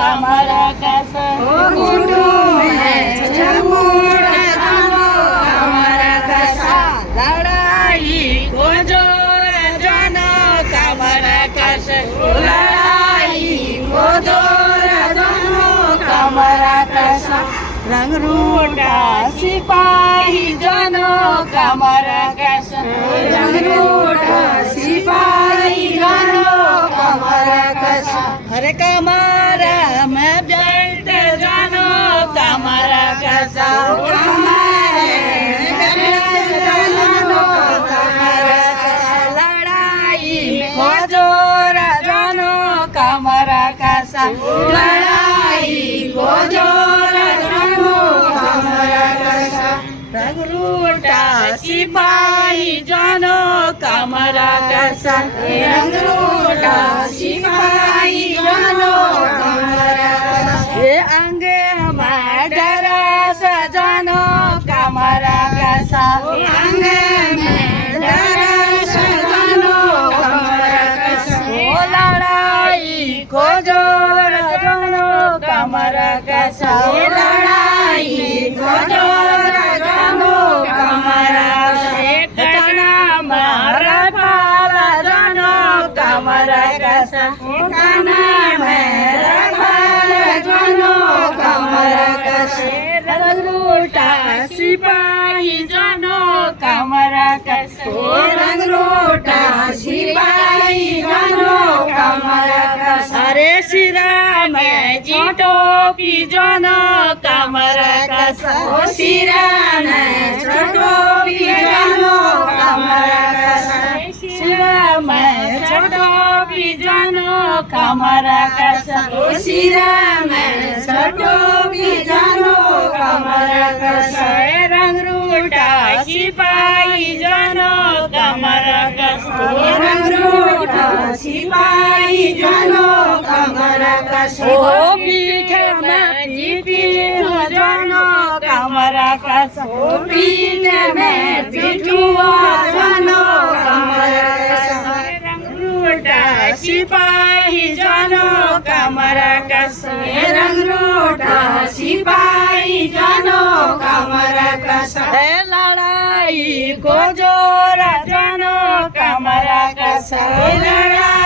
कमरा कसा गुडू चमूड जानो कमरा कसा लड़ाई को जोर जानो कमरा कसा लड़ाई को जोर जानो कमरा कसा रंग रूटा सिपाही जानो कमरा कसा रंगरूटा सिपाही जानो कमरा कसा हरे कमरा में बेल्ट जानो कमरा कसा लड़ाई को जोर जानो कमरा कसा लड़ाई को जोर जानो कमरा कसा रंगरूटा सिपाही जानो कमरा कसा रंगरूटा सिपाही जानो कमरा कसा ये अंगे में डरा सजानो कमरा कसा अंगे में डरा सजानो कमरा कसा ओ लड़ाई को जोर जानो कमरा कसा लड़ाई को जोर जानो कमरा कसा तना मारा पाला जानो कमरा कसा काना मेरा भाल जानो कमरा कसा रंगरूटा सिपाही जानो कमरा कसा रंगरूटा सिपाही जानो कमरा कसा अरे सिरा में टोपी जानो कमरा कसा ओ सिरा में टोपी जानो कमरा कसा सिरा में टोपी जानो कमरा कसा ओ सिरा में टोपी जानो कमरा कसा रंगरूटा सिपाही जानो कमरा कसा रंगरूटा सिपाही जानो कमरा कसा ओ पीठे में जीती जानो कमरा कसा पीठ में पिठुआ जानो कमरा कसा रंगरूटा सिपाही जानो कमरा कसा रंगरूटा सिपाही जानो कमरा कसा लड़ाई को जोर जानो कमरा कसा लड़ाई